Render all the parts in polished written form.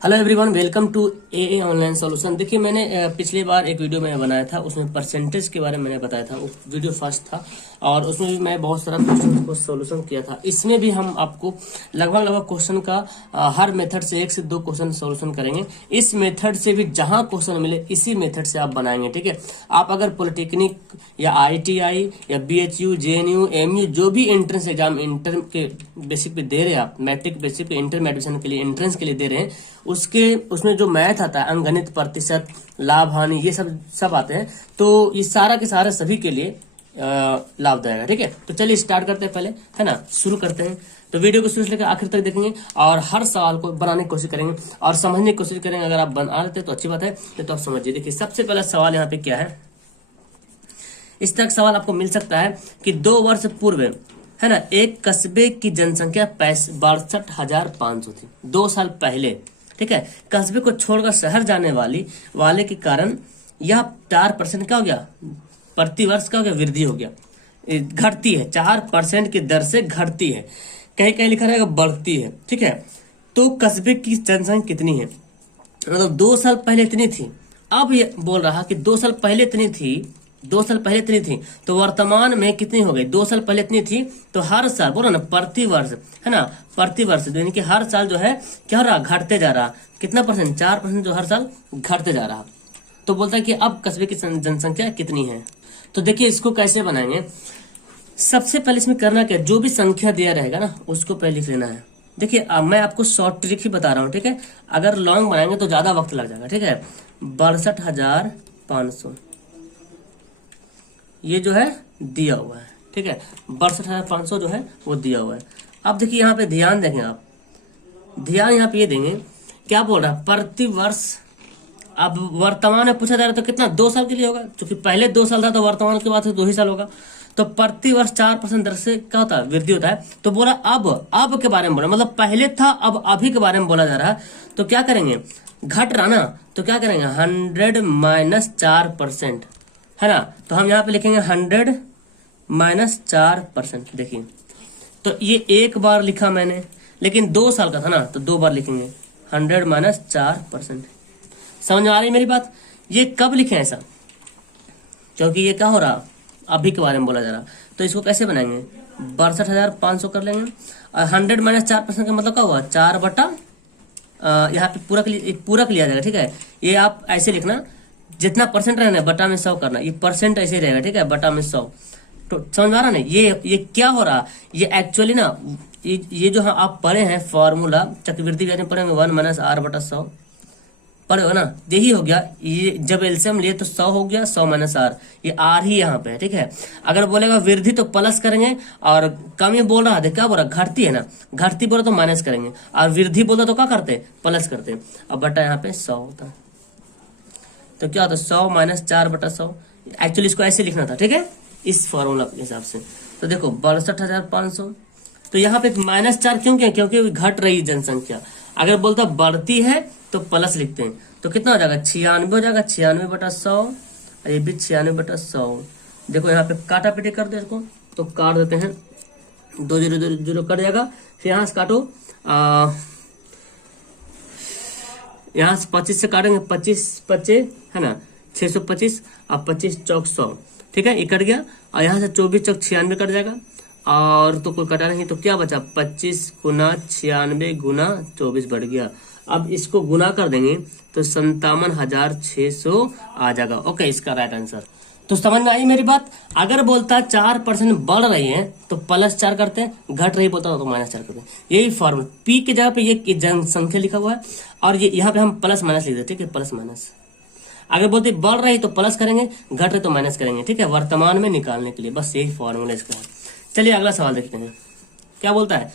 Hello everyone, welcome to a online solution. देखिए, मैंने पिछली बार एक वीडियो में बनाया था, उसमें परसेंटेज के बारे में मैंने बताया था। वो वीडियो फर्स्ट था और उसमें भी मैं बहुत सारा क्वेश्चन को सॉल्यूशन किया था। इसमें भी हम आपको लगभग क्वेश्चन का हर मेथड से 1 से 2 क्वेश्चन सॉल्यूशन करेंगे। इस मेथड से भी जहां क्वेश्चन मिले इसी मेथड से आप बनाएंगे, ठीक है। आप अगर पॉलिटेक्निक या ITI या BHU, JNU, MU जो भी एंट्रेंस एग्जाम इंटर के बेसिक पे दे रहे हैं, आप मैट्रिक बेसिक पे इंटर में एडमिशन के लिए एंट्रेंस के लिए दे रहे हैं, उसमें जो मैथ आता है, अंकगणित, प्रतिशत, लाभ हानि, ये सब आते हैं। तो ये सारा के सारा सभी के लिए लाभदायक है, ठीक है। तो चलिए स्टार्ट करते हैं, पहले है ना, शुरू करते हैं। तो वीडियो को शुरू से लेकर आखिर तक देखेंगे और हर सवाल को बनाने की कोशिश करेंगे और समझने की कोशिश करेंगे। अगर आप बना लेते तो अच्छी बात है, तो आप समझिए। देखिए, सबसे पहला सवाल यहाँ पे क्या है। इस तरह का सवाल आपको मिल सकता है कि 2 वर्ष पूर्व, है ना, एक कस्बे की जनसंख्या 62,500 थी। 2 साल पहले, ठीक है। कस्बे को छोड़कर शहर जाने वाले के कारण यह 4% क्या हो गया, प्रति वर्ष का हो गया, वृद्धि हो गया, घटती है। 4% की दर से घटती है। कहीं कहीं लिखा रहेगा बढ़ती है, ठीक है। तो कस्बे की जनसंख्या कितनी है, मतलब 2 साल पहले इतनी थी। अब ये बोल रहा कि 2 साल पहले इतनी थी, 2 साल पहले इतनी थी, तो वर्तमान में कितनी हो गई। 2 साल पहले इतनी थी, तो हर साल बोलो ना, प्रति वर्ष, है ना, प्रति वर्ष, यानी कि हर साल जो है क्या हो रहा, घटते जा रहा। कितना परसेंट, 4% जो हर साल घटते जा रहा। तो बोलता है कि अब कस्बे की जनसंख्या कितनी है। तो देखिए, इसको कैसे बनाएंगे। सबसे पहले इसमें करना क्या, जो भी संख्या दिया रहेगा ना, उसको पहले लिख लेना है। देखिए, अब मैं आपको शॉर्ट ट्रिक ही बता रहा हूँ, ठीक है। अगर लॉन्ग बनाएंगे तो ज्यादा वक्त लग जाएगा, ठीक है। 62,500 ये जो है दिया हुआ है, ठीक है। 62,500 जो है वो दिया हुआ है। अब देखिए, यहाँ पे ध्यान देंगे आप, ध्यान यहाँ पे ये देंगे, क्या बोल रहा है, प्रति वर्ष। अब वर्तमान में पूछा जा रहा है तो कितना, 2 साल के लिए होगा, क्योंकि पहले 2 साल था, तो वर्तमान के बाद 2 ही साल होगा। तो प्रति वर्ष 4% दर से क्या होता है, वृद्धि होता है। तो बोला अब के बारे में बोला, मतलब पहले था, अब अभी के बारे में बोला जा रहा है। तो क्या करेंगे, घट रहा ना, तो क्या करेंगे, 100 माइनस 4%, है ना। तो हम यहाँ पे लिखेंगे 100 माइनस 4%। देखिए, तो ये एक बार लिखा मैंने, लेकिन 2 साल का था ना, तो 2 बार लिखेंगे 100 माइनस 4%। समझ में आ रही मेरी बात। ये कब लिखे ऐसा, क्योंकि ये क्या हो रहा, अभी के बारे में बोला जा रहा। तो इसको कैसे बनाएंगे, 62,500 कर लेंगे। और 100 माइनस 4% का मतलब क्या हुआ, 4 बटा, यहाँ पे पूरक लिया जाएगा, ठीक है। ये आप ऐसे लिखना, जितना परसेंट रहना बटा में 100 करना, ये परसेंट ऐसे ही रहेगा, ठीक है, बटा में 100। तो समझ आ रहा नहीं, ये क्या हो रहा, ये एक्चुअली ना, ये जो आप पढ़े हैं फॉर्मूला, चक्रवृद्धि ब्याज में पढ़ेंगे 1 माइनस R बटा 100 पढ़े हो ना, यही हो गया। ये जब एलसीएम लिए तो 100 हो गया, 100 माइनस R, ये R ही यहाँ पे है, ठीक है। अगर बोलेगा वृद्धि तो प्लस करेंगे, और कमी बोल रहा है, क्या बोल रहा, घटती है ना, घटती बोला तो माइनस करेंगे, और वृद्धि बोला तो क्या करते, प्लस करते। अब बटा यहाँ पे 100 होता है, तो क्या होता है, 100 माइनस 4 बटा 100। एक्चुअली इसको ऐसे लिखना था, ठीक है, इस फॉर्मूला के हिसाब से। तो देखो 62,500, तो यहाँ पे माइनस 4 क्यों किया, क्योंकि घट रही जनसंख्या। अगर बोलता बढ़ती है तो प्लस लिखते हैं, तो कितना हो जाएगा, 96 हो जाएगा, 96 बटा 100, और ये भी 96 बटा 100। देखो यहाँ पे काटा पीटी कर दो इसको, तो काट देते हैं, 2 0 2 0 कट जाएगा। फिर यहाँ से काटो, यहाँ से 25 से काटेंगे, 25 25, है ना, 625, अब 25 चौक 100, ठीक है, ये कट गया। और यहाँ से 24 चौक 96 कट जाएगा, और तो कोई कटा नहीं, तो क्या बचा, 25 गुना 96 गुना 24 बढ़ गया। अब इसको गुना कर देंगे तो 57,600 आ जाएगा। ओके, इसका राइट आंसर। तो समझ में आई मेरी बात। अगर बोलता 4% बढ़ रही है तो +4 करते हैं, घट रही बोलता तो -4 करते हैं। यही फॉर्मूला, पी की जगह पे ये जनसंख्या लिखा हुआ है, और ये यहाँ पे हम प्लस माइनस लिख देते, ठीक है, प्लस माइनस। अगर बोलते बढ़ रही तो प्लस करेंगे, घट रही तो माइनस करेंगे, ठीक है, वर्तमान में निकालने के लिए। बस यही फॉर्मूला इसका है। चलिए अगला सवाल देखते हैं, क्या बोलता है।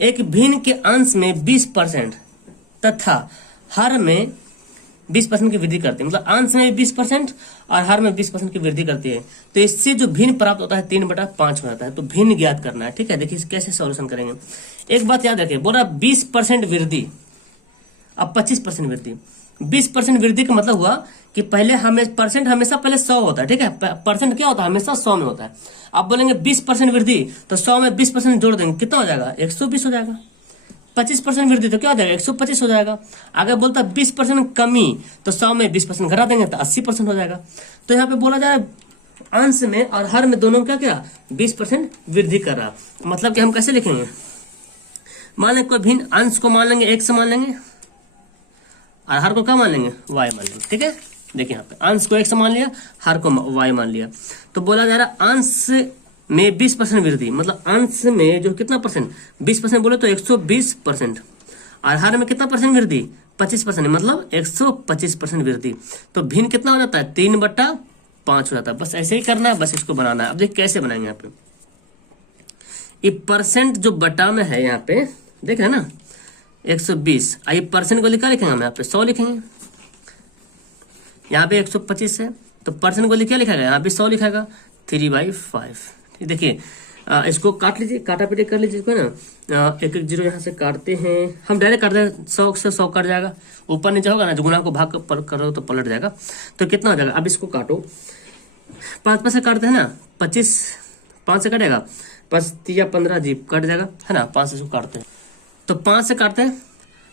एक भिन्न के अंश में 20% तथा हर में 20% की वृद्धि करती है, मतलब अंश में 20% और हर में 20% की वृद्धि करती है। तो इससे जो भिन्न प्राप्त होता है 3/5 हो जाता है। तो भिन्न ज्ञात करना है, ठीक है। देखिए कैसे सॉल्यूशन करेंगे। एक बात याद रखिए, बोल रहा 20% वृद्धि, अब 25% वृद्धि। 20% वृद्धि का मतलब हुआ कि पहले परसेंट हमेशा पहले 100 होता है, ठीक है, परसेंट क्या होता है, हमेशा 100 में होता है। आप बोलेंगे 20% वृद्धि, तो 100 में 20% जोड़ देंगे, कितना हो जाएगा, 120 हो जाएगा। 25% वृद्धि तो क्या हो जाएगा 125 हो जाएगा। अगर बोलता 20% कमी तो 100 में 20% घटा देंगे तो 80% हो जाएगा। तो यहाँ पे बोला जाए अंश में और हर में दोनों क्या क्या 20% वृद्धि कर रहा। मतलब कि हम कैसे लिखेंगे, मान लें कोई भिन्न अंश को मान लेंगे x मान लेंगे और हर को क्या मान लेंगे y मान लेंगे। ठीक है, देखिए यहाँ पे अंश को x मान लिया, हर को y मान लिया। तो बोला जा रहा अंश में 20% वृद्धि, मतलब अंश में जो कितना परसेंट 20% बोले तो 120%, और हर में कितना परसेंट वृद्धि 25%, मतलब 125% वृद्धि। तो भिन्न कितना हो जाता है 3/5 हो जाता है। बस ऐसे ही करना है, बस इसको बनाना है। अब देखिए कैसे बनाएंगे यहाँ पे, ये परसेंट जो बटा में है यहाँ पे देख रहे हैं ना 120, ये परसेंट को क्या लिखेंगे हम यहाँ पे 100 लिखेंगे। यहाँ पे 125 है तो परसेंट को क्या लिखेगा यहाँ पे 100 लिखेगा 3/5। देखिए इसको काट लीजिए, काटा पीटी कर लीजिए इसको ना, एक एक जीरो यहाँ से काटते हैं हम, डायरेक्ट काटते हैं 100 से 100 कट जाएगा, ऊपर नीचे होगा ना, जो गुना को भाग करो तो पलट जाएगा। तो कितना हो जाएगा, अब इसको काटो 5 से काटते हैं ना 25, 5 से कटेगा 5 या 15 जी कट जाएगा है ना, 5 से इसको काटते हैं तो 5 से काटते हैं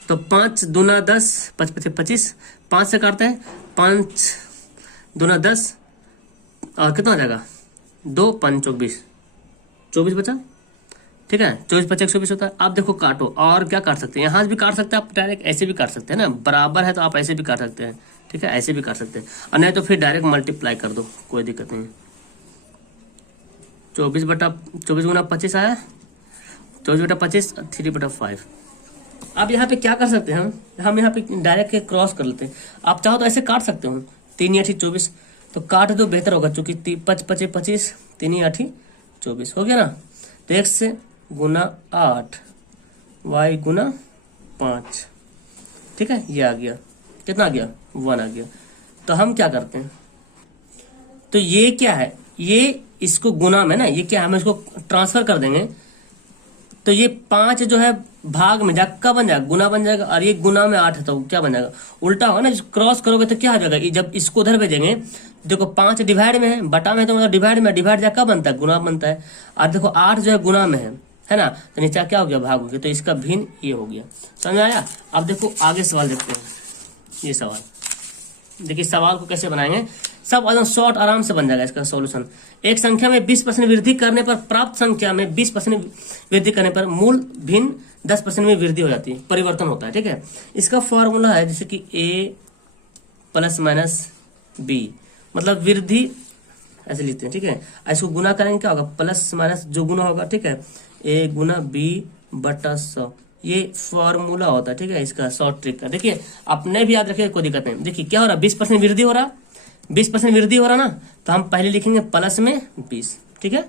तो 5 दूना 10, 5 25, 5 से काटते हैं 5 दूना 10 और कितना हो जाएगा 2 5 24 बचा। ठीक है, 24 5 120 होता है। आप देखो काटो और क्या काट सकते हैं, यहाँ से भी काट सकते हैं आप, डायरेक्ट ऐसे भी काट सकते हैं ना, बराबर है तो आप ऐसे भी काट सकते हैं। ठीक है, ऐसे भी काट सकते हैं, और नहीं तो फिर डायरेक्ट मल्टीप्लाई कर दो, कोई दिक्कत नहीं। 24 गुना 25 आया, 24/25 3/5। अब यहाँ पे क्या कर सकते हैं हम यहाँ पे डायरेक्ट क्रॉस कर लेते हैं। आप चाहो तो ऐसे काट सकते हो 3 या 24, तो काट दो बेहतर होगा, चूंकि 5 5 25 3 या 24 हो गया ना। तो x से गुना 8 y गुना 5, ठीक है, ये आ गया, कितना आ गया 1 आ गया। तो हम क्या करते हैं, तो ये क्या है, ये इसको गुना में ना, ये क्या है, हम इसको ट्रांसफर कर देंगे। तो ये 5 जो है भाग में क्या बन जाएगा, गुना बन जाएगा, और ये गुना में 8 है तो क्या बन जाएगा उल्टा होगा ना, क्रॉस करोगे तो क्या हो जाएगा, जब इसको उधर भेजेंगे देखो 5 डिवाइड में है, बटा में है तो मतलब डिवाइड में, डिवाइड जा क्या बनता है गुना बनता है, और देखो 8 जो है गुना में है ना, तो नीचे क्या हो गया भाग हो गया, तो इसका भिन्न ये हो गया। समझ आया। अब देखो आगे सवाल देखते हैं, ये सवाल देखिए, सवाल को कैसे बनाएंगे, सब एकदम शॉर्ट आराम से बन जाएगा इसका सॉल्यूशन। एक संख्या में 20% वृद्धि करने पर प्राप्त संख्या में 20% वृद्धि करने पर मूल भिन्न 10% में वृद्धि हो जाती है, परिवर्तन होता है। ठीक है, इसका फॉर्मूला है जैसे कि a प्लस माइनस b, मतलब वृद्धि ऐसे लिखते हैं। ठीक है, इसको गुना करेंगे क्या होगा, प्लस माइनस जो गुना होगा, ठीक है, a गुना b बटा 100, ये फॉर्मूला होता है। ठीक है, इसका शॉर्ट ट्रिक का देखिए, अपने भी याद रखिए, कोई दिक्कत नहीं। देखिए क्या हो रहा है, 20% वृद्धि हो रहा, 20% वृद्धि हो रहा ना, तो हम पहले लिखेंगे प्लस में 20। ठीक है,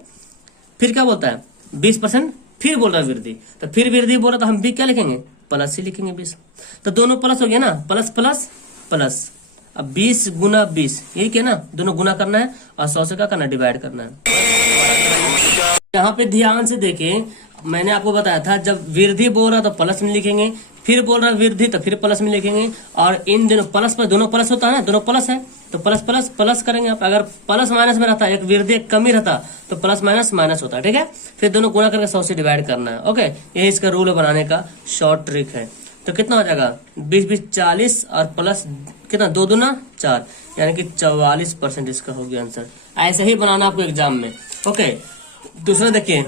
फिर क्या बोलता है 20%, फिर बोल रहा है वृद्धि, तो फिर वृद्धि बोल रहा तो हम भी क्या लिखेंगे प्लस ही लिखेंगे 20। तो दोनों प्लस हो गया ना, प्लस प्लस प्लस। अब 20 गुना 20 यही क्या ना, दोनों गुना करना है और 100 से क्या करना है डिवाइड करना है। यहाँ पे ध्यान से देखें, मैंने आपको बताया था जब वृद्धि बोल रहा तो प्लस में लिखेंगे, फिर बोल रहा वृद्धि तो फिर प्लस में लिखेंगे, और इन दोनों प्लस पर दोनों प्लस होता है ना, दोनों प्लस है तो प्लस प्लस प्लस करेंगे आप। अगर प्लस माइनस में रहता, एक वृद्धि एक कमी रहता तो प्लस माइनस माइनस होता है। ठीक है, फिर दोनों गुणा करके 100 से डिवाइड करना है। ओके, यही इसका रूल बनाने का शॉर्ट ट्रिक है। तो कितना हो जाएगा 20 20 40 और प्लस कितना 2 दूना 4, यानी कि 44% इसका हो गया आंसर। ऐसे ही बनाना आपको एग्जाम में। ओके, दूसरा देखिए,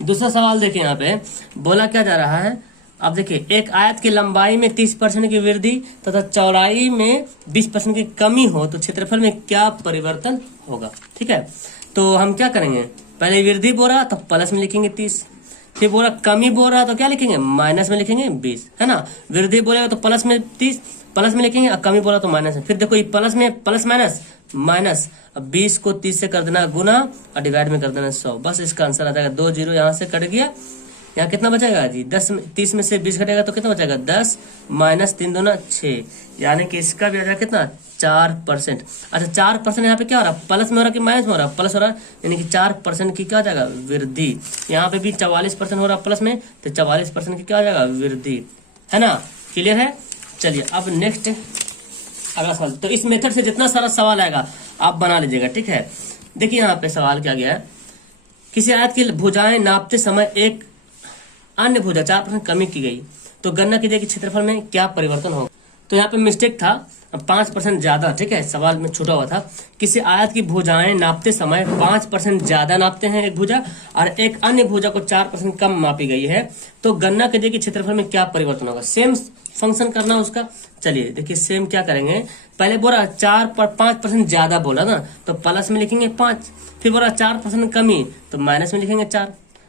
दूसरा सवाल देखिए, यहाँ पे बोला क्या जा रहा है। अब देखिए, एक आयत की लंबाई में 30% की वृद्धि तथा चौड़ाई में 20% की कमी हो तो क्षेत्रफल में क्या परिवर्तन होगा। ठीक है, तो हम क्या करेंगे, पहले वृद्धि बोल रहा तो प्लस में लिखेंगे 30, फिर बोल रहा कमी बोल रहा तो क्या लिखेंगे माइनस में लिखेंगे 20, है ना। वृद्धि बोलेगा तो प्लस में 30 प्लस में लिखेंगे, और कमी बोला तो माइनस में। फिर देखो ये प्लस में प्लस माइनस माइनस, अब 20 को 30 से कर देना गुना और डिवाइड में कर देना 100, बस इसका आंसर आ जाएगा। 2 जीरो यहाँ से कट गया, यहाँ कितना बचेगा जी 10 में 30 में से 20 घटेगा तो कितना बचेगा 10 माइनस 3 दूना 6, यानी कि इसका भी आ जाएगा कितना 4%। अच्छा 4% यहाँ पे क्या हो रहा है, प्लस में हो रहा है कि माइनस में हो रहा है, प्लस हो रहा है, यानी कि 4% की क्या आ जाएगा वृद्धि। यहाँ पे भी 44% हो रहा है प्लस में, तो 44% की क्या आ जाएगा वृद्धि, है ना। क्लियर है। चलिए अब नेक्स्ट अगला सवाल। तो इस मेथड से जितना सारा सवाल आएगा आप बना लीजिएगा। ठीक है, देखिए यहाँ पे सवाल क्या गया है, किसी आयत की भुजाएं नापते समय एक अन्य भुजा 4% कमी की गई तो गणना कीजिए कि क्षेत्रफल में क्या परिवर्तन होगा। तो यहाँ पे मिस्टेक था 5% ज्यादा, ठीक है, सवाल में छूटा हुआ था। किसी आयत की भुजाएं नापते समय 5% ज्यादा नापते हैं एक भुजा और एक अन्य भुजा को 4% कम मापी गई है तो गणना कीजिए कि क्षेत्रफल में क्या परिवर्तन होगा। सेम फंक्शन करना उसका। चलिए देखिए सेम क्या करेंगे, पहले बोला 5% ज्यादा बोला ना तो प्लस में लिखेंगे 5, फिर बोला 4% कमी तो माइनस में लिखेंगे 4,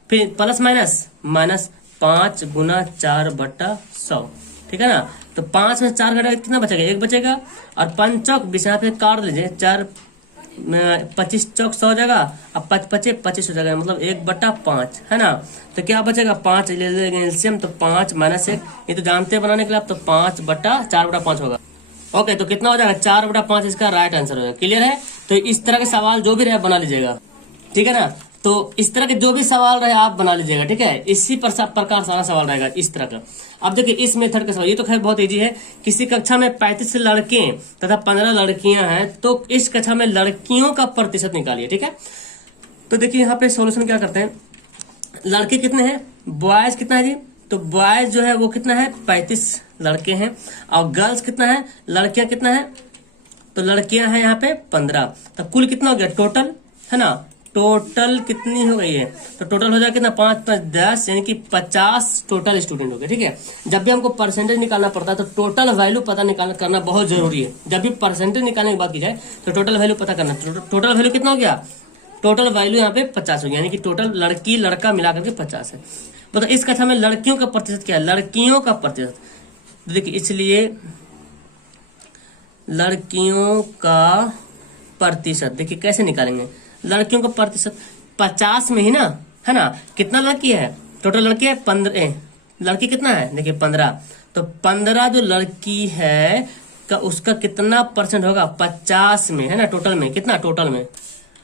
फिर प्लस माइनस 5 गुना 4/100, ठीक है ना। तो 5 में 4 घटा कितना बचेगा, 1 बचेगा और 5 चौक 20 यहाँ पे काट लीजिए, 4 25 चौक 100 हो जाएगा, अब 5 पचे 25 हो जाएगा, मतलब 1/5 है ना। तो क्या बचेगा 5 ले लेंगे एलसीएम, तो 5 माइनस 1 ये तो जानते हैं बनाने के लिए आप, तो 4/5 होगा। ओके तो कितना हो जाएगा 4/5 इसका राइट आंसर होगा। क्लियर है। तो इस तरह के सवाल जो भी रहे बना लीजिएगा, ठीक है ना। तो इस तरह के जो भी सवाल रहे आप बना लीजिएगा, ठीक है। इसी प्रकार सारा सवाल रहेगा इस तरह का। अब देखिए इस मेथड का सवाल, ये तो खैर बहुत इजी है। किसी कक्षा में 35 लड़के तथा 15 लड़कियां हैं तो इस कक्षा में लड़कियों का प्रतिशत निकालिए, ठीक है। तो देखिए यहाँ पे सॉल्यूशन क्या करते हैं, लड़के कितने हैं, बॉयज कितना है जी, तो बॉयज जो है वो कितना है 35 लड़के हैं और गर्ल्स कितना है, लड़कियां कितना है, तो लड़कियां हैं यहाँ पे 15, तो कुल कितना हो गया टोटल, है ना। टोटल कितनी हो गई है, तो टोटल हो जाएगा कितना 5 5 10 यानी कि 50 टोटल स्टूडेंट हो गए, ठीक है। जब भी हमको परसेंटेज निकालना पड़ता है तो टोटल वैल्यू पता करना बहुत जरूरी है। जब भी परसेंटेज निकालने की बात की जाए तो टोटल वैल्यू पता करना। टोटल वैल्यू कितना हो गया, टोटल वैल्यू यहाँ पे 50 हो गया, यानी कि टोटल लड़की लड़का मिलाकर के 50 है। मतलब इस कक्षा में लड़कियों का प्रतिशत क्या है, लड़कियों का प्रतिशत, देखिए इसलिए लड़कियों का प्रतिशत देखिए कैसे निकालेंगे, लड़कियों का प्रतिशत 50 में ही ना, है ना। कितना लड़की है, टोटल लड़की है 15, लड़की कितना है देखिए 15, तो 15 जो लड़की है का उसका कितना परसेंट होगा 50 में, है ना। टोटल में कितना, टोटल में।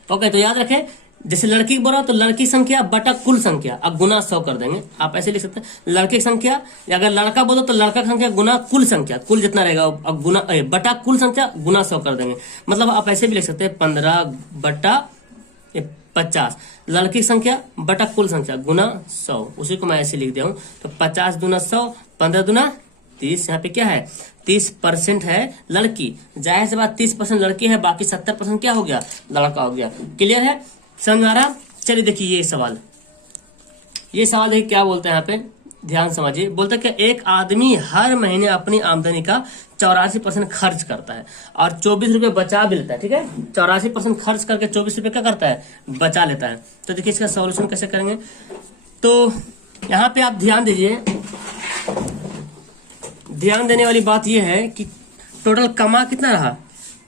ओके तो याद रखें जैसे लड़की बोला तो लड़की संख्या बटा कुल संख्या, अब गुना 100 कर देंगे, आप ऐसे लिख सकते हैं लड़के की संख्या, अगर लड़का बोलो तो लड़का की संख्या गुना कुल संख्या, कुल जितना रहेगा अब गुना बटा कुल संख्या गुना 100 कर देंगे। मतलब आप ऐसे भी लिख सकते हैं 15/50, लड़की की संख्या बटा कुल संख्या गुना 100, उसी को मैं ऐसे लिख दिया हूं। तो 50 दूना 100, 15 दूना 30, यहाँ पे क्या है 30% है लड़की, जाहिर सी बात 30% लड़की है, बाकी 70% क्या हो गया, लड़का हो गया। क्लियर है, समझ आ रहा। चलिए देखिए ये सवाल देखिए क्या बोलते हैं यहाँ पे, ध्यान समझिए। बोलते हैं कि एक आदमी हर महीने अपनी आमदनी का 84% खर्च करता है और 24 रुपए बचा भी लेता है, ठीक है। 84% खर्च करके 24 रुपए क्या करता है, बचा लेता है। तो देखिए इसका सॉल्यूशन कैसे करेंगे, तो यहाँ पे आप ध्यान दीजिए, ध्यान देने वाली बात यह है कि टोटल कमा कितना रहा,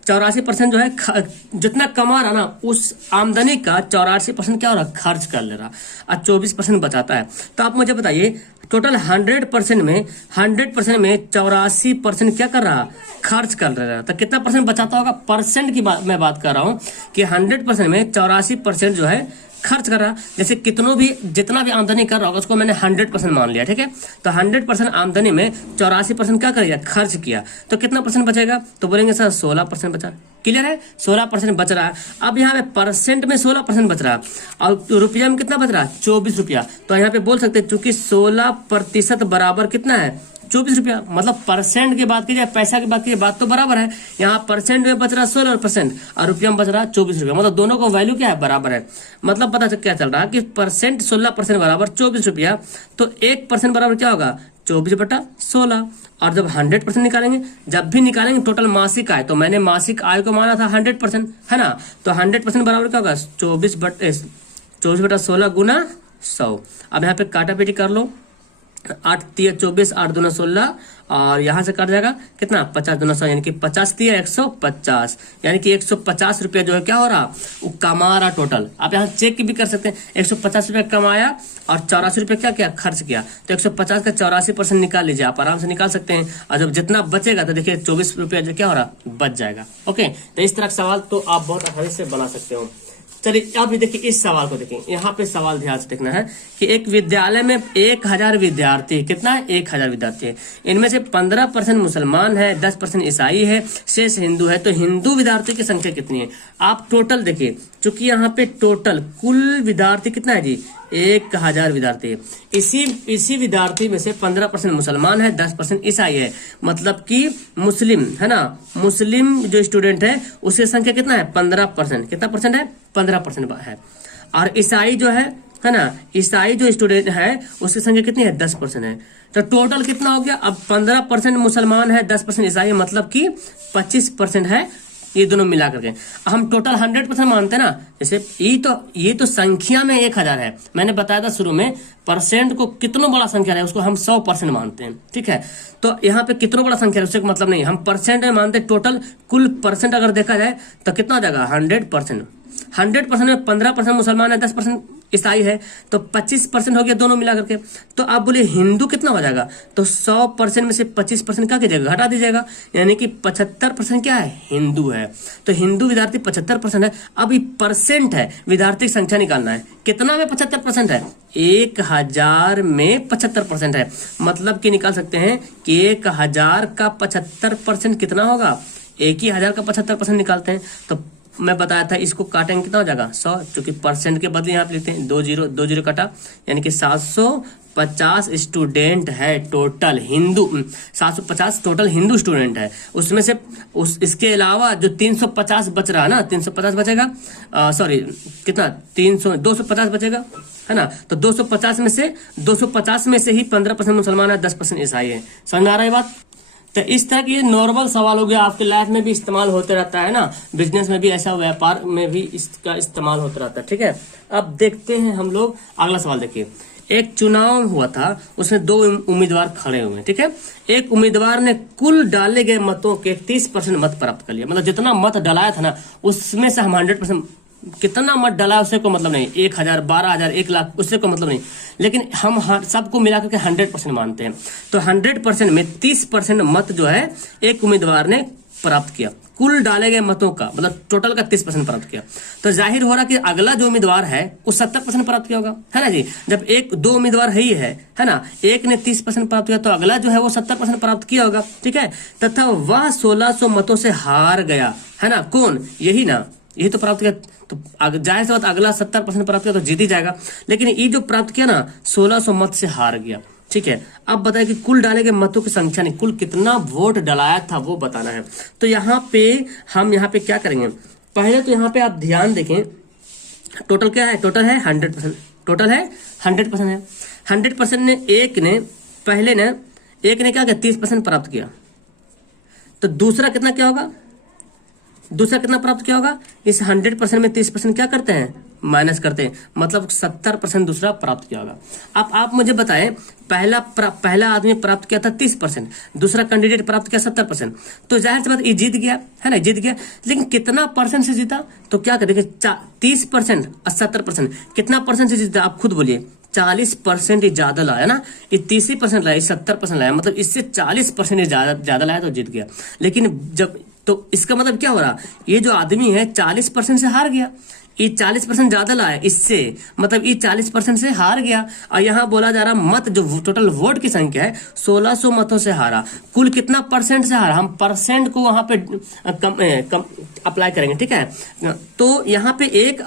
84% जो है जितना कमा रहा ना उस आमदनी का 84% क्या हो रहा, खर्च कर ले रहा और 24% बचाता है। तो आप मुझे बताइए टोटल 100% में 84% क्या कर रहा, खर्च कर रहा, तो कितना परसेंट बचाता होगा, परसेंट की बात मैं बात कर रहा हूँ कि 100% में 84% जो है खर्च कर रहा। जैसे जितना भी आमदनी कर रहा होगा उसको मैंने 100% मान लिया, ठीक है। तो 100% आमदनी में 84% क्या करेगा, खर्च किया, तो कितना परसेंट बचेगा, तो बोलेंगे सर 16% बचा। क्लियर है, 16% बच रहा है। अब यहाँ पे परसेंट में 16% बच रहा है और रुपया में कितना बच रहा है, 24 रुपया। तो यहाँ पे बोल सकते हैं चूंकि 16% बराबर कितना है, 24 रुपया। मतलब परसेंट की बात की जाए, पैसा की बात की जाए, बात तो बराबर है। यहाँ परसेंट में बच रहा 16% और रुपया में बच रहा 24 रुपया, मतलब दोनों को वैल्यू क्या है, बराबर है। मतलब पता क्या चल रहा है कि परसेंट 16% बराबर 24 रुपया, तो 1% बराबर क्या होगा 24/16। और जब 100% निकालेंगे, जब भी निकालेंगे टोटल मासिक आय, तो मैंने मासिक आय को माना था 100%, है ना। तो 100% बराबर क्या होगा 24/16 गुना 100। अब यहाँ पे काटा पीटी कर लो, 8 3 24, 8 दूना 16 और यहाँ से कट जाएगा कितना 50 दूना 100, यानी कि 50 3 150, यानी कि 150 रुपया जो है क्या हो रहा, वो कमा रहा टोटल। आप यहाँ चेक भी कर सकते हैं, 150 रुपया कमाया और 84 रुपया क्या किया, खर्च किया। तो 150 का 84% निकाल लीजिए, आप आराम से निकाल सकते हैं। और जब जितना बचेगा तो देखिए 24 रुपया जो क्या हो रहा, बच जाएगा। ओके, तो इस तरह का सवाल तो आप बहुत आसानी से बना सकते हो। चलिए अब देखिए इस सवाल को देखिए, यहाँ पे सवाल ध्यान से देखना है कि एक विद्यालय में 1000 विद्यार्थी, कितना है 1000 विद्यार्थी है, इनमें से 15% मुसलमान है, 10% ईसाई है, शेष हिंदू है। तो हिंदू विद्यार्थी की संख्या कितनी है, आप टोटल देखिए, चूंकि यहाँ पे टोटल कुल विद्यार्थी कितना है जी 1000 विद्यार्थी। इसी विद्यार्थी में से 15% मुसलमान है, 10% ईसाई है। मतलब कि मुस्लिम है ना, मुस्लिम जो स्टूडेंट है उसकी संख्या कितना है 15%। कितना परसेंट है 15% है। और ईसाई जो है ना, ईसाई जो स्टूडेंट है उसकी संख्या कितनी है 10% है। तो टोटल कितना हो गया, अब 15% मुसलमान है, 10% ईसाई, मतलब कि 25% है ये दोनों मिला करके। हम टोटल 100% मानते हैं ना, जैसे ये तो संख्या में 1000 है। मैंने बताया था शुरू में परसेंट को कितना बड़ा संख्या है उसको हम 100% मानते हैं, ठीक है। तो यहाँ पे कितना बड़ा संख्या है उससे मतलब नहीं, हम परसेंट में मानते हैं। टोटल कुल परसेंट अगर देखा जाए तो कितना हो जाएगा 100%। 100% में 15% मुसलमान है, 10% ईसाई है, तो 25% हो गया दोनों मिला करके। तो आप बोले हिंदू कितना हो जाएगा, तो 100% में से 25% क्या कीजिएगा, घटा दीजिएगा, यानी कि 75% क्या है हिंदू है। तो हिंदू विद्यार्थी 75% है। अब ये परसेंट है, विद्यार्थी की संख्या निकालना है, कितना में 75% है, 1000 में 75% है। मतलब कि निकाल सकते हैं कि 1000 का 75% कितना होगा, 1000 का 75% निकालते हैं। तो मैं बताया था इसको काटेंगे कितना हो जाएगा 100, क्योंकि परसेंट के बदले यहाँ पे लिखते हैं 2 जीरो कटा, यानी कि 750 स्टूडेंट है total Hindu, 750 total Hindu student है। उसमें से इसके अलावा जो 350 बच रहा है ना, 350 बचेगा, सॉरी कितना 250 बचेगा है ना। तो 250 में से ही 15% मुसलमान है, 10% ईसाई है। समझ में आ रहा है बात। तो इस तरह की नॉर्मल सवाल हो गया, आपके लाइफ में भी इस्तेमाल होते रहता है ना, बिजनेस में भी ऐसा, व्यापार में भी इसका इस्तेमाल होता रहता है, ठीक है। अब देखते हैं हम लोग अगला सवाल। देखिए, एक चुनाव हुआ था, उसमें 2 उम्मीदवार खड़े हुए, ठीक है। एक उम्मीदवार ने कुल डाले गए मतों के 30% मत प्राप्त कर लिया। मतलब जितना मत डालाया था ना उसमें से हम 100%, कितना मत डाला उससे कोई मतलब नहीं, 1000, 12000, 1 लाख, उससे कोई मतलब नहीं, लेकिन हम सबको मिलाकर के 100% मानते हैं। तो 100% में 30% मत जो है एक उम्मीदवार ने प्राप्त किया, कुल डाले गए मतों का, मतलब टोटल का 30% प्राप्त किया। तो जाहिर हो रहा कि अगला जो उम्मीदवार है वो 70% प्राप्त किया होगा, है ना जी। जब 2 उम्मीदवार है ना, एक ने 30% प्राप्त किया तो अगला जो है वो 70% प्राप्त किया होगा, ठीक है। तथा वह 1600 मतों से हार गया, है ना। कौन, यही तो प्राप्त किया। तो जाहिर सी बात अगला 70% प्राप्त किया तो जीत ही जाएगा। लेकिन ये जो प्राप्त किया ना 1600 मत से हार गया, ठीक है। अब बताए कि कुल डाले गए मतों की संख्या नहीं, कुल कितना वोट डलाया था वो बताना है। तो यहाँ पे हम क्या करेंगे, पहले तो यहाँ पे आप ध्यान देखें, टोटल क्या है, टोटल है 100%, टोटल है 100% है। 100% ने एक ने क्या किया 30% प्राप्त किया, तो दूसरा कितना क्या होगा, दूसरा कितना प्राप्त किया होगा, इस 100% में 30% क्या करते हैं, माइनस करते हैं, मतलब 70% दूसरा प्राप्त किया होगा। अब आप मुझे बताएं, पहला आदमी प्राप्त किया था 30%, दूसरा कैंडिडेट प्राप्त किया 70%, तो जाहिर सी बात ये जीत गया, है ना, जीत गया। लेकिन कितना परसेंट से जीता, तो क्या करेंगे, 30% और 70%, कितना परसेंट से जीता आप खुद बोलिए, 40% ही ज्यादा लाया ना, ये 30% लाया, 70% लाया, मतलब इससे 40% ज्यादा लाया तो जीत गया। लेकिन जब, तो इसका मतलब क्या हो रहा, ये जो आदमी है 40% से हार गया, ये 40% ज्यादा लाया इससे, मतलब ये 40% से हार गया। और यहाँ बोला जा रहा मत, जो टोटल वोट की संख्या है 1600 मतों से हारा, कुल कितना परसेंट से हारा, हम परसेंट को वहां पे अप्लाई करेंगे, ठीक है। तो यहाँ पे एक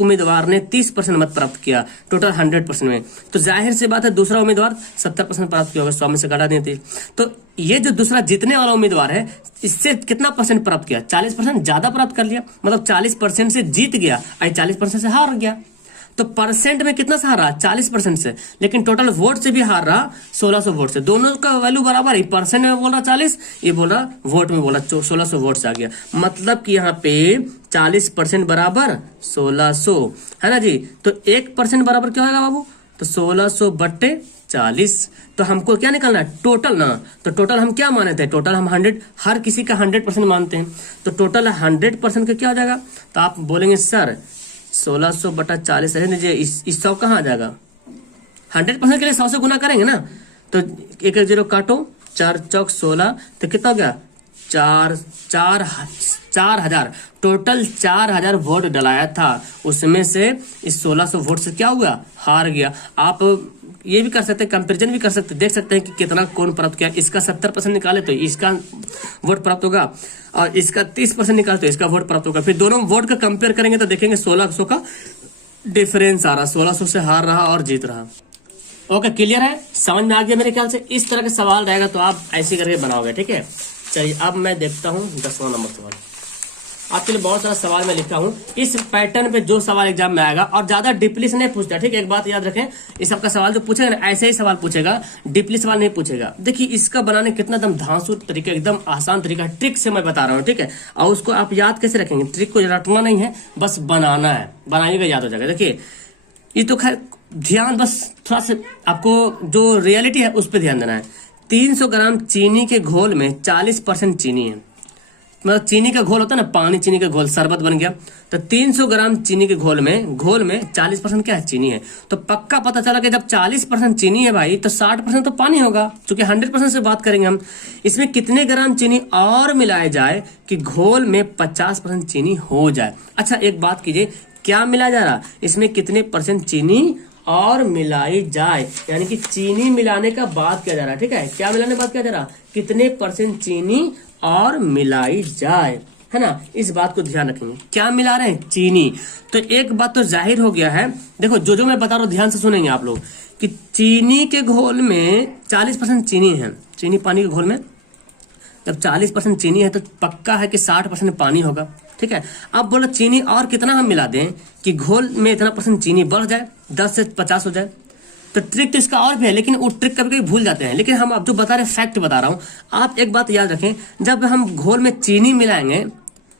उम्मीदवार ने 30% मत प्राप्त किया टोटल 100% में, तो जाहिर सी बात है दूसरा उम्मीदवार 70% प्राप्त किया होगा, 100 में से घटा दिए थे। तो ये जो दूसरा जीतने वाला उम्मीदवार है इससे कितना परसेंट प्राप्त किया, 40% ज्यादा प्राप्त कर लिया, मतलब 40% से जीत गया, 40% से हार गया। तो परसेंट में कितना से हारा, 40% से, लेकिन टोटल वोट से भी हार रहा 1600 वोट से। दोनों का वैल्यू बराबर है, परसेंट में बोल रहा 40, ये बोल रहा वोट में बोला 1600 वोट से आ गया। मतलब कि यहाँ पे 40% बराबर 1600, है ना जी। तो 1% बराबर क्या होगा बाबू, तो 1600/40। तो हमको क्या निकालना है, टोटल ना। तो टोटल हम क्या माने थे, टोटल हम 100, हर किसी का 100% मानते हैं, तो टोटल 100% का क्या हो जाएगा। तो आप बोलेंगे सर 1600/40 रहने दीजिए, इस 100 कहाँ आ जाएगा, 100% के लिए 100 से गुना करेंगे ना, तो 1 0 काटो, 4 चौक 16, तो कितना हो गया 4000, टोटल 4000 वोट डलाया था, उसमें से इस 1600 वोट से क्या हुआ, हार गया। आप ये भी कर सकते हैं, कंपैरिजन भी कर सकते हैं, देख सकते हैं कि कितना कौन प्राप्त किया। इसका 70% निकाले तो इसका वोट प्राप्त होगा, और इसका 30% निकाले तो इसका वोट प्राप्त होगा। फिर दोनों वोट का कंपेयर करेंगे तो देखेंगे 1600 का डिफरेंस आ रहा, 1600 से हार रहा और जीत रहा। ओके, क्लियर है, समझ में आ गया मेरे ख्याल से। इस तरह के सवाल रहेगा तो आप ऐसे करके बनाओगे, ठीक है। चलिए अब मैं देखता हूँ 10वां नंबर सवाल। आपके लिए बहुत सारा सवाल मैं लिखा हूँ, इस पैटर्न पे जो सवाल एग्जाम में आएगा, और ज्यादा डीपली से नहीं पूछता, ठीक है। एक बात याद रखें, इस सबका सवाल जो पूछेगा ना ऐसे ही सवाल पूछेगा, डीपली सवाल नहीं पूछेगा। देखिए इसका बनाने कितना एकदम धांसू तरीका, एकदम आसान तरीका, ट्रिक से मैं बता रहा हूँ, ठीक है। और उसको आप याद कैसे रखेंगे, ट्रिक को रटना नहीं है, बस बनाना है, बनाइएगा याद हो जाएगा। देखिए ये तो खैर ध्यान बस थोड़ा सा आपको जो रियलिटी है उस पर ध्यान देना है। 300 ग्राम चीनी के घोल में 40% चीनी है, मतलब चीनी का घोल होता है ना, पानी चीनी का घोल, शरबत बन गया। तो 300 ग्राम चीनी के घोल में 40% क्या है, चीनी है। तो पक्का पता चला कि जब 40% चीनी है भाई, तो 60% तो पानी होगा, क्योंकि 100% से बात करेंगे हम। इसमें कितने ग्राम चीनी और मिलाया जाए कि घोल में 50% चीनी हो जाए। अच्छा एक बात कीजिए, क्या मिलाया जा रहा, इसमें कितने % चीनी और मिलाई जाए, यानी कि चीनी मिलाने का बात किया जा रहा है, ठीक है। क्या मिलाने का बात किया जा रहा, कितने % चीनी और मिलाई जाए, है ना। इस बात को ध्यान रखेंगे, क्या मिला रहे हैं, चीनी। तो एक बात तो जाहिर हो गया है, देखो जो मैं बता रहा हूँ ध्यान से सुनेंगे आप लोग, कि चीनी के घोल में 40% चीनी है, चीनी पानी के घोल में जब 40% चीनी है तो पक्का है कि 60% पानी होगा, ठीक है। अब बोलो चीनी और कितना हम मिला दें कि घोल में इतना % चीनी बढ़ जाए, 10 से 50 हो जाए। तो ट्रिक तो इसका और भी है, लेकिन वो ट्रिक कभी कभी भूल जाते हैं। लेकिन हम अब जो बता रहे फैक्ट बता रहा हूँ, आप एक बात याद रखें, जब हम घोल में चीनी मिलाएंगे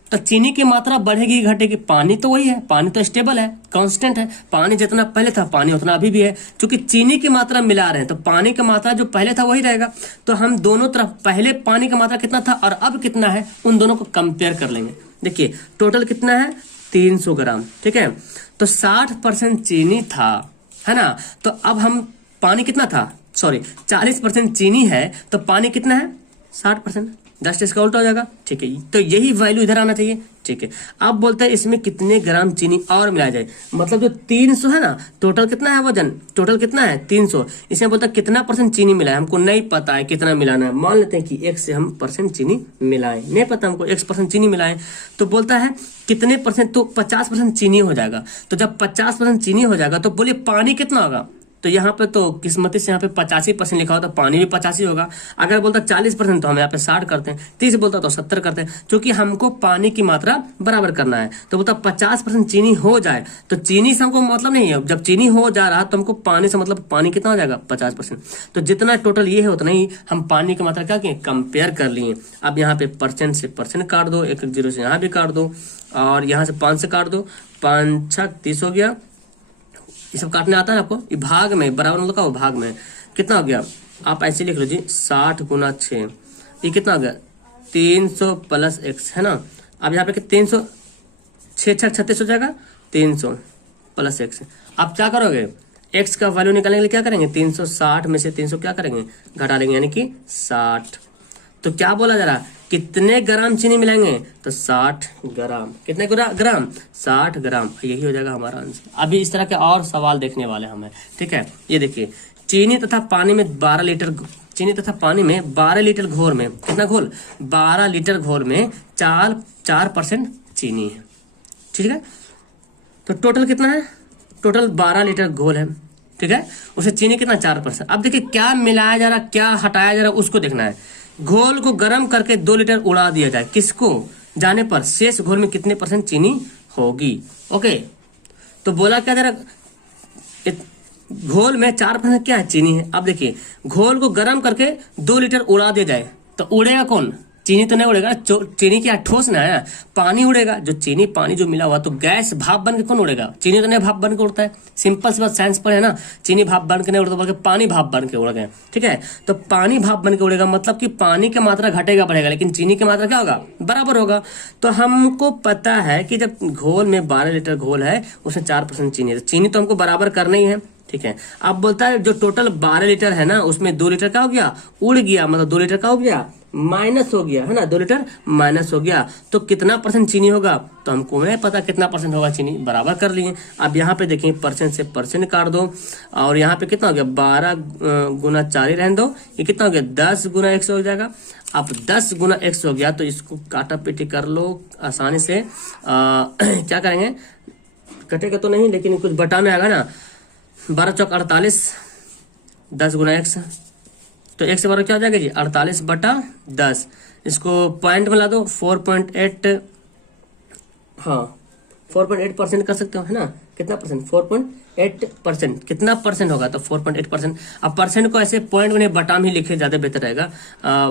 तो चीनी की मात्रा बढ़ेगी घटेगी, पानी तो वही है, पानी तो स्टेबल है, कांस्टेंट है। पानी जितना पहले था पानी उतना अभी भी है, क्योंकि चीनी की मात्रा मिला रहे हैं तो पानी की मात्रा जो पहले था वही रहेगा। तो हम दोनों तरफ पहले पानी का मात्रा कितना था और अब कितना है, उन दोनों को कंपेयर कर लेंगे। देखिए टोटल कितना है, 300 ग्राम, ठीक है। तो 60% चीनी था, है ना। तो अब हम पानी कितना था, सॉरी 40% चीनी है तो पानी कितना है, 60%, जस्ट इसका उल्टा हो जाएगा, ठीक है। तो यही वैल्यू इधर आना चाहिए, ठीक है। अब बोलते हैं इसमें कितने ग्राम चीनी और मिलाया जाए, मतलब जो 300 है ना, टोटल कितना है वजन, टोटल कितना है 300, इसमें बोलता है कितना % चीनी मिलाए, हमको नहीं पता है कितना मिलाना है। मान लेते हैं कि 1 से हम % चीनी मिलाएं, नहीं पता हमको, 1% चीनी मिलाएं, तो बोलता है कितने %, तो 50% चीनी हो जाएगा। तो जब 50% चीनी हो जाएगा तो बोलिए पानी कितना होगा, तो यहाँ पे तो किस्मती से यहाँ पे 85% लिखा होता, पानी भी 85 होगा। अगर बोलता 40% तो हम यहाँ पे 60 करते हैं, 30 बोलता तो 70 करते हैं, क्योंकि हमको पानी की मात्रा बराबर करना है। तो बोलता 50% चीनी हो जाए, तो चीनी से हमको मतलब नहीं है, जब चीनी हो जा रहा तो हमको पानी से मतलब पानी कितना हो जाएगा, 50%। तो जितना टोटल ये है उतना ही हम पानी की मात्रा क्या किए, कंपेयर कर लिए। अब यहाँ पे % से % काट दो, 1 0 से यहाँ भी काट दो, और यहाँ से 5 से काट दो, 5 6 30 हो गया। ये सब काटने आता है आपको, ये भाग में बराबर मतलब का भाग में कितना हो गया, आप ऐसे लिख लो जी, 60 × 6, ये कितना हो गया 300 + x, है ना। अब यहाँ पे 300 6 6 36 हो जाएगा, 300 + x। आप क्या करोगे, x का वैल्यू निकालने के लिए क्या करेंगे, 360 में से 300 क्या करेंगे, घटा देंगे, यानी कि 60। तो क्या बोला जा रहा, कितने ग्राम चीनी मिलाएंगे, तो 60 ग्राम, कितने ग्राम 60 ग्राम, यही हो जाएगा हमारा आंसर। अभी इस तरह के और सवाल देखने वाले हमें, ठीक है। ये देखिए चीनी तथा पानी में 12 लीटर, चीनी तथा पानी में 12 लीटर घोल में कितना घोल, 12 लीटर घोल में 4% चीनी है, ठीक है। तो टोटल कितना है, टोटल 12 लीटर घोल है, ठीक है। उसे चीनी कितना 4%। अब देखिए क्या मिलाया जा रहा, क्या हटाया जा रहा, उसको देखना है। घोल को गर्म करके 2 लीटर उड़ा दिया जाए, किसको जाने पर शेष घोल में कितने % चीनी होगी। ओके, तो बोला क्या जा रहा, घोल में 4% क्या है, चीनी है। अब देखिए घोल को गर्म करके 2 लीटर उड़ा दिया जाए, तो उड़ेगा कौन, चीनी तो नहीं उड़ेगा, चीनी क्या ठोस ना है, पानी उड़ेगा। जो चीनी पानी जो मिला हुआ, तो गैस भाप बन के कौन उड़ेगा, चीनी तो नहीं भाप बन के उड़ता है। सिंपल सी बात साइंस पर है ना, चीनी भाप बन के नहीं उड़ता बल्कि पानी भाप बन के उड़ गए, ठीक है। तो पानी भाप बन के उड़ेगा, मतलब कि पानी की मात्रा घटेगा बढ़ेगा, लेकिन चीनी की मात्रा क्या होगा, बराबर होगा। तो हमको पता है कि जब घोल में 12 लीटर घोल है उसमें 4% चीनी है, तो चीनी तो हमको बराबर करना ही है, ठीक है। अब बोलता है जो टोटल 12 लीटर है ना, उसमें 2 लीटर का हो गया, उड़ गया, मतलब 2 लीटर का हो गया, माइनस हो गया, है ना, 2 लीटर माइनस हो गया। तो कितना % चीनी होगा, तो हमको नहीं पता कितना % होगा, चीनी बराबर कर लिए। अब यहाँ पे देखिए % से % काट दो, और यहाँ पे कितना हो गया, 12 × 4 ही रहने दो, ये कितना हो गया 10 × 100 हो जाएगा। अब 10 × 100 हो गया, तो इसको काटा पीटी कर लो आसानी से। क्या करेंगे, कटेगा तो नहीं, लेकिन कुछ बटा में आएगा ना। 12 चौक 48, 10 गुना x, तो x से 12 क्या हो जाएगा जी 48/10। इसको पॉइंट में ला दो 4.8, हाँ 4.8% कर सकते हो, है ना। कितना परसेंट 4.8%, कितना परसेंट होगा तो 4.8%। अब परसेंट को ऐसे पॉइंट में बटा में ही लिखे ज़्यादा बेहतर रहेगा।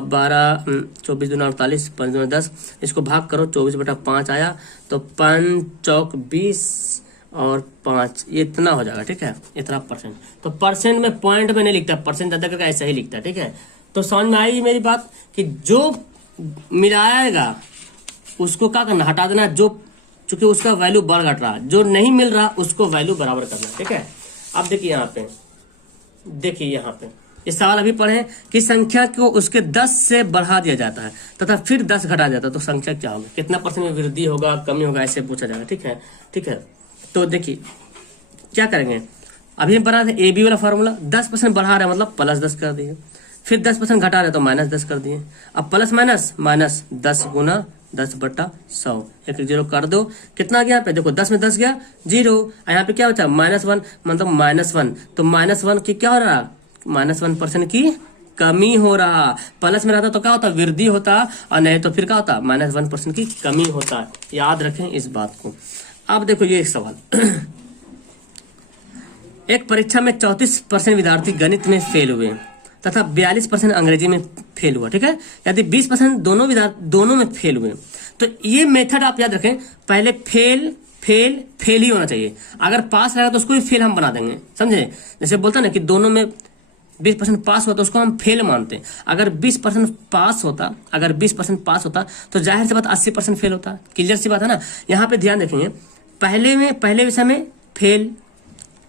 12 24 दूना 48, 5 दूना 10, इसको भाग करो 24/5 आया, तो 5 चौक 20 और 5, ये इतना हो जाएगा, ठीक है, इतना परसेंट। तो परसेंट में पॉइंट में नहीं लिखता, परसेंट ज़्यादा करके ऐसा ही लिखता है, ठीक है। तो समझ में आई मेरी बात कि जो मिलाएगा उसको क्या करना, हटा देना, जो चूंकि उसका वैल्यू बढ़ घट रहा, जो नहीं मिल रहा उसको वैल्यू बराबर करना, ठीक है। अब देखिए यहाँ पे, देखिए यहाँ पे इस सवाल अभी पढ़े कि संख्या को उसके 10 से बढ़ा दिया जाता है तथा फिर 10 घटा जाता है, तो संख्या क्या होगी, कितना परसेंट में वृद्धि होगा, कमी होगा, ऐसे पूछा जाएगा, ठीक है, ठीक है। तो देखिए क्या करेंगे, अभी हम बना रहे ए बी वाला फॉर्मूला, 10% बढ़ा रहे मतलब +10 कर दिए, फिर 10% घटा रहे तो -10 कर दिए। अब प्लस माइनस माइनस 10 गुना 10/100, एक 0 कर दो, कितना गया पे देखो 10 में 10 गया 0, यहाँ पे क्या बचा -1, मतलब -1, तो -1 की क्या हो रहा, -1% की कमी हो रहा। प्लस में रहता तो क्या होता, वृद्धि होता, और नहीं तो फिर क्या होता, -1% की कमी होता। याद रखें इस बात को। अब देखो ये सवाल एक परीक्षा में 34% विद्यार्थी गणित में फेल हुए तथा 42% अंग्रेजी में फेल हुआ, ठीक है। यदि 20% दोनों में फेल हुए, तो ये मेथड आप याद रखें, पहले फेल फेल फेल ही होना चाहिए। अगर पास रहेगा तो उसको भी फेल हम बना देंगे, समझे। जैसे बोलता ना कि दोनों में 20% पास हुआ तो उसको हम फेल मानते हैं। अगर 20% पास होता, अगर 20% पास होता तो जाहिर सी बात 80% फेल होता। क्लियर सी बात है ना। यहाँ पे ध्यान रखेंगे, पहले विषय में फेल,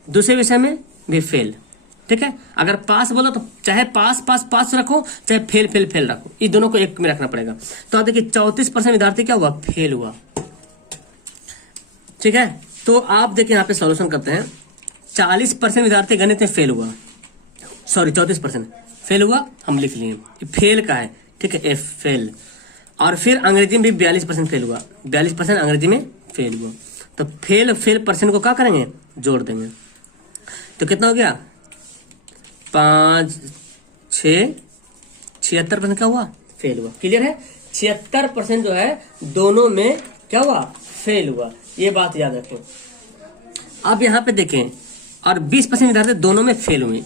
दूसरे विषय में भी फेल, ठीक है। अगर पास बोलो तो चाहे पास पास पास रखो, चाहे फेल फेल फेल रखो, ये दोनों को एक में रखना पड़ेगा। तो देखिए 34% विद्यार्थी क्या हुआ, फेल हुआ, ठीक है। तो आप देखिए यहाँ पे सॉल्यूशन करते हैं, 40% विद्यार्थी गणित में फेल हुआ, सॉरी 34% फेल हुआ, हम लिख लिए फेल का है, ठीक है, एफ फेल। और फिर अंग्रेजी में भी 42% फेल हुआ, 42% अंग्रेजी में फेल हुआ। तो फेल फेल परसेंट को क्या करेंगे, जोड़ देंगे, तो कितना हो गया 5 6 76% क्या हुआ, फेल हुआ। क्लियर है, 76% जो है दोनों में क्या हुआ, फेल हुआ। ये बात याद रखें। अब यहाँ पे देखें, और 20% विद्यार्थी दोनों में फेल हुए,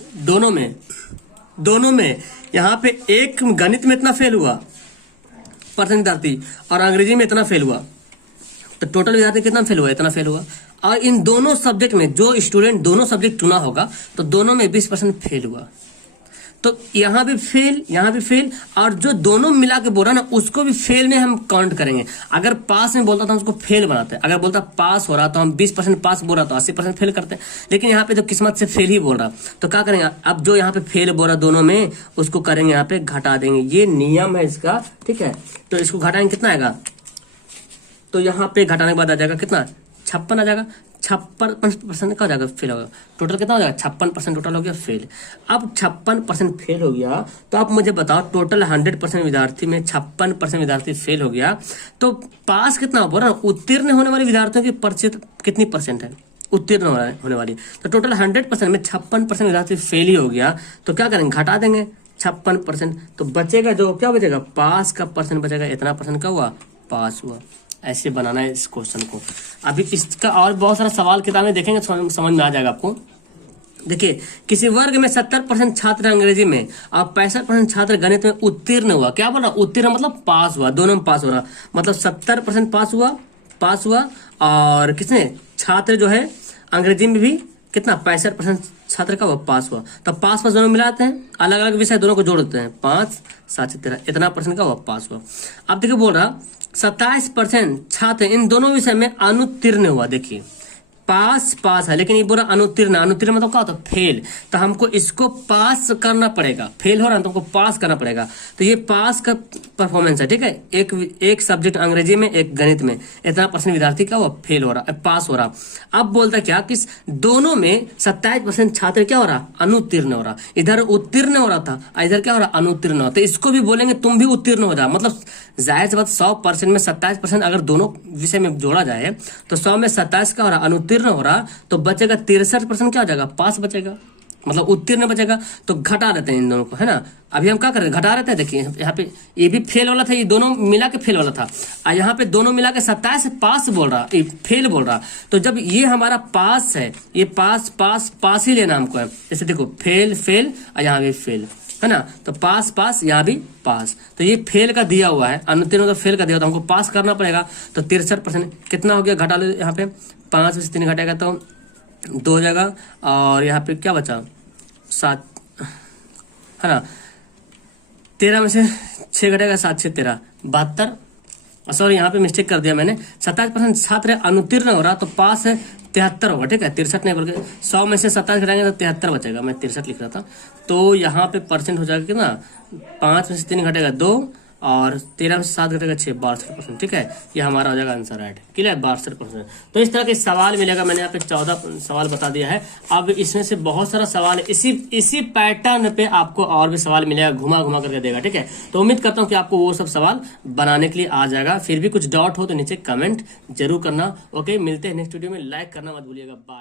दोनों में यहाँ पे एक गणित में इतना फेल हुआ परसेंट विद्यार्थी, और अंग्रेजी में इतना फेल हुआ, तो टोटल विद्यार्थी कितना फेल हुआ, इतना फेल हुआ। और इन दोनों सब्जेक्ट में जो स्टूडेंट दोनों सब्जेक्ट चुना होगा तो दोनों में 20% फेल हुआ। तो यहाँ भी फेल, यहाँ भी फेल, और जो दोनों मिला के बोला ना उसको भी फेल में हम काउंट करेंगे। अगर पास में बोलता तो हम उसको फेल बनाते हैं, अगर बोलता पास हो रहा तो हम 20% पास बोल रहा तो 80% फेल करते हैं। लेकिन यहाँ पे जो किस्मत से फेल ही बोल रहा तो क्या करेंगे, अब जो यहाँ पे फेल बोल रहा दोनों में उसको करेंगे यहाँ पे घटा देंगे, ये नियम है इसका, ठीक है। तो इसको घटाएंगे, कितना आएगा, तो यहाँ पे घटाने के बाद आ जाएगा कितना 56 आ जाएगा, 56% का हो जाएगा, फेल होगा। टोटल कितना हो जाएगा 56% टोटल हो गया फेल। अब 56% फेल हो गया, तो आप मुझे बताओ टोटल 100% विद्यार्थी में 56% विद्यार्थी फेल हो गया, तो पास कितना हो रहा, उत्तीर्ण होने वाले विद्यार्थियों की प्रतिशत कितनी परसेंट है, उत्तीर्ण होने वाली। तो टोटल 100% में 56% विद्यार्थी फेल ही हो गया, तो क्या करेंगे, घटा देंगे 56%, तो बचेगा जो क्या बचेगा, पास का परसेंट बचेगा, इतना परसेंट का हुआ, पास हुआ। ऐसे बनाना है इस क्वेश्चन को। अभी इसका और बहुत सारा सवाल किताबें देखेंगे, समझ में आ जाएगा आपको। देखिए, किसी वर्ग में 70% छात्र अंग्रेजी में और 65% छात्र गणित में उत्तीर्ण हुआ। क्या बोला, उत्तीर्ण मतलब पास हुआ, दोनों में पास हो रहा, मतलब 70% पास हुआ, और किसने, छात्र जो है अंग्रेजी में भी कितना 65% छात्र का वो पास हुआ। तो पास दोनों मिलाते हैं, अलग अलग विषय दोनों को जोड़ देते हैं, 5 7 13, इतना परसेंट का वो पास हुआ। अब देखिए बोल रहा 27% छात्र इन दोनों विषय में अनुत्तीर्ण हुआ। देखिए पास है, लेकिन ये बोला अनुत्तीर्ण मतलब क्या होता है, फेल। तो हमको इसको पास करना पड़ेगा, फेल हो रहा है तो हमको पास करना पड़ेगा। तो ये पास का परफॉर्मेंस है, ठीक है। एक सब्जेक्ट अंग्रेजी में, एक गणित में, इतना परसेंट विद्यार्थी का वो फेल हो रहा, पास हो रहा। अब बोलता क्या कि दोनों में 27% छात्र क्या हो रहा, अनुत्तीर्ण हो रहा। इधर उत्तीर्ण हो रहा था, इधर क्या हो रहा, अनुत्तीर्ण हो रहा। तो इसको भी बोलेंगे तुम भी उत्तीर्ण हो जाओ, मतलब जाहिर सी बात 100% में 27% अगर दोनों विषय में जोड़ा जाए तो 100 में 27 का हो रहा अनुत्तीर्ण अनुत्तीर्ण हो रहा तो बचेगा 63%, क्या हो जाएगा, पास बचेगा, मतलब उत्तीर्ण बचेगा। तो घटा देते हैं इन दोनों को, है ना। अभी हम क्या कर रहे हैं, घटा देते हैं। देखिए यहाँ पे ये भी फेल वाला था, ये दोनों मिला के फेल वाला था, और यहाँ पे दोनों मिला के 27 पास बोल रहा, ये फेल बोल रहा। तो जब ये हमारा पास है, ये पास पास पास ही लेना हमको है। जैसे देखो फेल फेल और यहाँ भी फेल, है ना। तो पास पास, यहाँ भी पास। तो ये फेल का दिया हुआ है, अनुत्तीर्ण तो फेल का दिया हुआ, तो हमको पास करना पड़ेगा। तो 63% कितना हो गया, घटा लो यहाँ पे, 5 में से 3 घटेगा तो 2 हो जाएगा, और यहाँ पे क्या बचा, 7, है ना। 13 में से 6 घटेगा, 7 6 13, 72। सॉरी यहाँ पे मिस्टेक कर दिया मैंने, 27% छात्र अनुत्तीर्ण हो रहा तो पास है 73 होगा, ठीक है, 63 नहीं बल्कि 100 में से 27 घटाएंगे तो 73 बचेगा। मैं 63 लिख रहा था। तो यहाँ पे परसेंट हो जाएगा कितना, 5 में से 3 घटेगा 2, और 13 में से 7 घटेगा 6, 62%, ठीक है। ये हमारा हो जाएगा आंसर राइट, क्लियर, 62%। तो इस तरह के सवाल मिलेगा। मैंने यहाँ पे 14 सवाल बता दिया है। अब इसमें से बहुत सारा सवाल इसी पैटर्न पे आपको और भी सवाल मिलेगा, घुमा घुमा करके देगा, ठीक है। तो उम्मीद करता हूँ कि आपको वो सब सवाल बनाने के लिए आ जाएगा। फिर भी कुछ डाउट हो तो नीचे कमेंट जरूर करना। ओके, मिलते हैं नेक्स्ट वीडियो में, लाइक करना मत भूलिएगा। बाय।